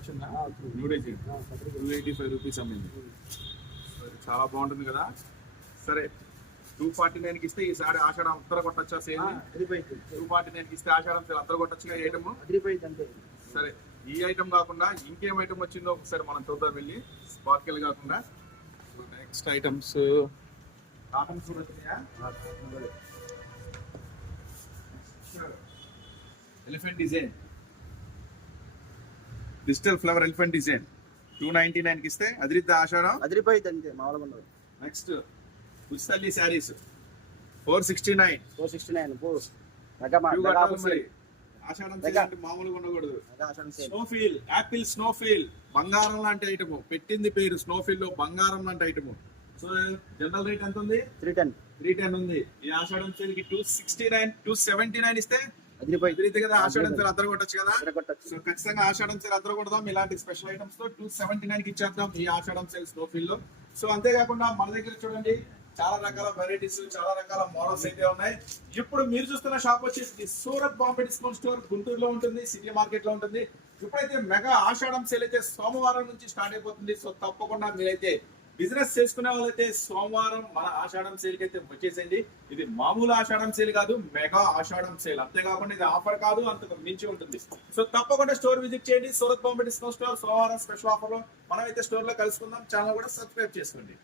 వచ్చిందా new design 285 rupees అమ్మింది. చాలా బాగుంటుంది కదా. సరే 249కి ఇస్తే ఈసారి ఆషాఢం అంతర కొట్టచ్చా? సేల్ 249కి ఇస్తే ఆషాఢం సేల్ అంతర కొట్టచ్చుగా ఈ ఐటమ్. సరే ఈ ఐటమ్ కాకుండా ఇంకేం ఐటమ్ వచ్చిందో ఒకసారి మనం చూద్దాం వెళ్ళి, స్పార్కిల్ కాకుండా. నెక్స్ట్ ఐటమ్స్ కాటన్ కూడా వచ్చినాయా? Elephant design, digital flower elephant design 299కి ఇస్తే అదిరిద్ద ఆషాఢం అదిరిపోయింది అంతే మామూలుగా ఉండదు. నెక్స్ట్ ఉచితల్లి శారీస్ 469 మరి ఆషాఢం సేల్ అంటే మామూలుగా ఉండకూడదు. స్నోఫీల్, యాపిల్ స్నోఫీల్ బంగారం లాంటి ఐటమ్, పెట్టింది పేరు స్నోఫీల్ లో బంగారం లాంటి ఐటమ్. సో జనరల్ రేట్ ఎంత ఉంది? 310 ఉంది. ఈ ఆషాఢం సేల్ కి 269 279 ఇస్తే అదిరిపోయింది కదా. ఆషాఢం సేల్ అద్దరు కొట్టచ్చు కదా. సో ఖచ్చితంగా ఆషాఢం సేల్ అద్దరు కొడదాం. ఇలాంటి స్పెషల్ ఐటమ్స్ తో 279 కి ఇచ్చేద్దాం ఈ ఆషాఢం సేల్ స్నోఫీల్ లో. సో అంతేకాకుండా మన దగ్గర చూడండి చాలా రకాల వెరైటీస్, చాలా రకాల మోడల్స్ అయితే ఉన్నాయి. ఇప్పుడు మీరు చూస్తున్న షాప్ వచ్చేసి సూరత్ బాంబే డిస్కౌంట్ స్టోర్ గుంటూరులో ఉంటుంది, సిటీ మార్కెట్ లో ఉంటుంది. ఇప్పుడైతే మెగా ఆషాఢం సేల్ అయితే సోమవారం నుంచి స్టార్ట్ అయిపోతుంది. సో తప్పకుండా మీరైతే బిజినెస్ చేసుకునే వాళ్ళైతే సోమవారం మన ఆషాఢం సేల్ కి అయితే వచ్చేసేయండి. ఇది మామూలు ఆషాఢం సేల్ కాదు, మెగా ఆషాఢం సేల్. అంతేకాకుండా ఇది ఆఫర్ కాదు, అంతకు మించి ఉంటుంది. సో తప్పకుండా స్టోర్ విజిట్ చేయండి. సూరత్ బాంబే డిస్కౌంట్ స్టోర్ సోమవారం స్పెషల్ ఆఫర్ లో మనమైతే స్టోర్ లో కలుసుకుందాం. ఛానల్ కూడా సబ్స్క్రైబ్ చేసుకోండి.